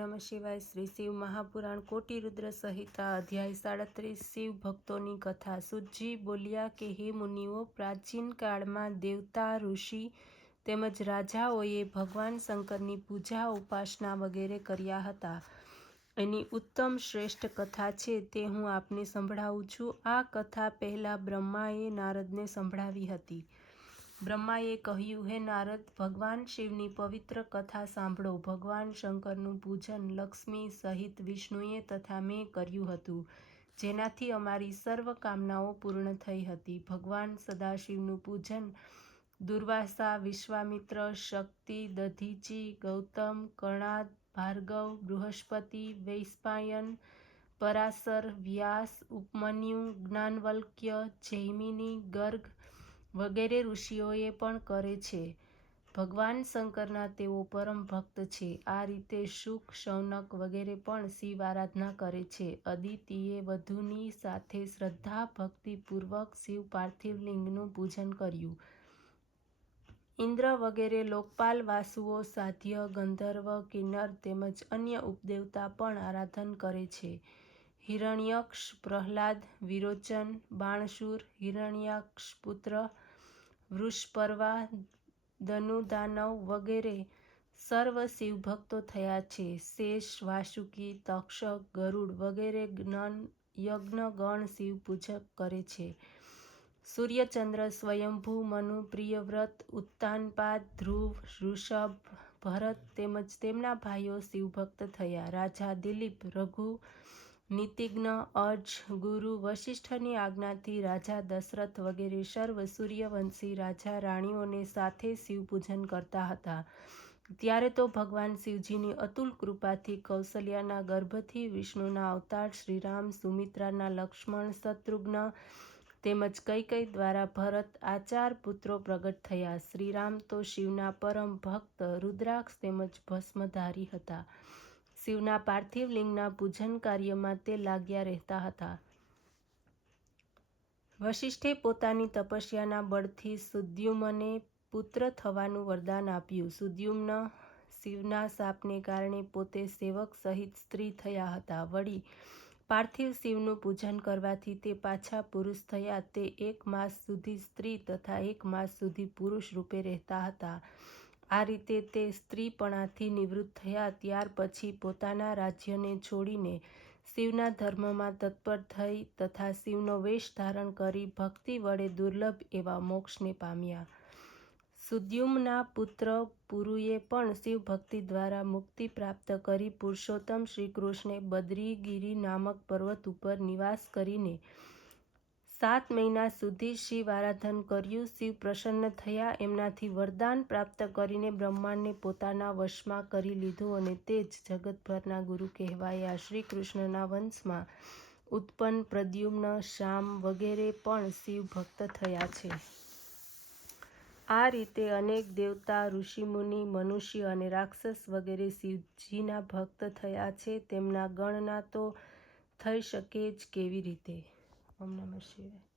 નમઃ શિવાય। શ્રી શિવ મહાપુરાણ કોટિ રુદ્ર સંહિતા અધ્યાય 37 શિવ ભક્તોની કથા। સુતજી બોલ્યા કે હે મુનિઓ, પ્રાચીન કાળમાં દેવતા, ઋષિ તેમજ રાજાઓએ ભગવાન શંકરની પૂજા, ઉપાસના વગેરે કર્યા હતા। એની ઉત્તમ શ્રેષ્ઠ કથા છે તે હું આપને સંભળાવું છું। આ કથા પહેલા બ્રહ્માએ નારદને સંભળાવી હતી। બ્રહ્માએ કહ્યું, હે નારદ, ભગવાન શિવની પવિત્ર કથા સાંભળો। ભગવાન શંકરનું પૂજન લક્ષ્મી સહિત વિષ્ણુએ તથા મેં કર્યું હતું, જેનાથી અમારી સર્વ કામનાઓ પૂર્ણ થઈ હતી। ભગવાન સદાશિવનું પૂજન દુર્વાસા, વિશ્વામિત્ર, શક્તિ, દધીચી, ગૌતમ, કણાદ, ભાર્ગવ, બૃહસ્પતિ, વૈશંપાયન, પરાશર, વ્યાસ, ઉપમન્યુ, જ્ઞાનવલ્ક્ય, જૈમિની, ગર્ગ વગેરે ઋષિઓએ પણ કરે છે। ભગવાન શંકરના તેઓ પરમ ભક્ત છે। આ રીતે શુક, શૌનક વગેરે પણ શિવ આરાધના કરે છે। અદિતિએ વધુની સાથે શ્રદ્ધા ભક્તિપૂર્વક શિવ પાર્થિવ લિંગનું પૂજન કર્યું। ઇન્દ્ર વગેરે લોકપાલ, વાસુઓ, સાધ્ય, ગંધર્વ, કિન્નર તેમજ અન્ય ઉપદેવતા પણ આરાધન કરે છે। હિરણ્યક્ષ, પ્રહલાદ, વિરોચન, બાણસુર, હિરણ્યાક્ષપુત્ર, વૃષપર્વા, ધનુદાનવ વગેરે સર્વ શિવભક્તો થયા છે। શેષ, વાસુકી, તક્ષક, ગરુડ વગેરે યજ્ઞગણ શિવ પૂજન કરે છે। સૂર્યચંદ્ર, સ્વયંભૂ, મનુ, પ્રિયવ્રત, ઉત્તાનપાદ, ધ્રુવ, ઋષભ, ભરત તેમજ તેમના ભાઈઓ શિવભક્ત થયા। રાજા દિલીપ, રઘુ, નીતિજ્ઞ, અજ, ગુરુ, વશિષ્ઠની આજ્ઞાથી રાજા દશરથ વગેરે સર્વ સૂર્યવંશી રાજા રાણીઓને સાથે શિવ પૂજન કરતા હતા। ત્યારે તો ભગવાન શિવજીની અતુલ કૃપાથી કૌશલ્યાના ગર્ભથી વિષ્ણુના અવતાર શ્રીરામ, સુમિત્રાના લક્ષ્મણ, શત્રુઘ્ન તેમજ કૈકેયી દ્વારા ભરત આ 4 પુત્રો પ્રગટ થયા। શ્રીરામ તો શિવના પરમ ભક્ત, રુદ્રાક્ષ તેમજ ભસ્મધારી હતા। શિવના પાર્થિવ લિંગના પૂજન કાર્યમાં તે લાગ્યા રહેતા હતા। વશિષ્ઠે પોતાની તપસ્યાના બળથી સુદ્યુમ્નને પુત્ર થવાનું વરદાન આપ્યું। સુદ્યુમ્ન શિવના શાપને કારણે પોતે સેવક સહિત સ્ત્રી થયા હતા। વળી પાર્થિવ શિવનું પૂજન કરવાથી તે પાછા પુરુષ થયા। તે 1 માસ સુધી સ્ત્રી તથા 1 માસ સુધી પુરુષ રૂપે રહેતા હતા। આ રીતે તે સ્ત્રીપણાથી નિવૃત્ત થયા। ત્યાર પછી પોતાના રાજ્યને છોડીને શિવના ધર્મમાં તત્પર થઈ તથા શિવનો વેશ ધારણ કરી ભક્તિ વડે દુર્લભ એવા મોક્ષને પામ્યા। સુદ્યુમ્નના પુત્ર પુરુએ પણ શિવભક્તિ દ્વારા મુક્તિ પ્રાપ્ત કરી પુરુષોત્તમ શ્રીકૃષ્ણે બદ્રીગિરિ નામક પર્વત ઉપર નિવાસ કરીને 7 મહિના સુધી શિવ આરાધન કર્યું। શિવ પ્રસન્ન થયા, એમનાથી વરદાન પ્રાપ્ત કરીને બ્રહ્માંડને પોતાના વશમાં કરી લીધું અને તે જ જગતભરના ગુરુ કહેવાયા। શ્રીકૃષ્ણના વંશમાં ઉત્પન્ન પ્રદ્યુમ્ન, શામ વગેરે પણ શિવ ભક્ત થયા છે। આ રીતે અનેક દેવતા, ઋષિમુનિ, મનુષ્ય અને રાક્ષસ વગેરે શિવજીના ભક્ત થયા છે। તેમના ગણના તો થઈ શકે જ કેવી રીતે। ઓમ નમઃ શિવાય।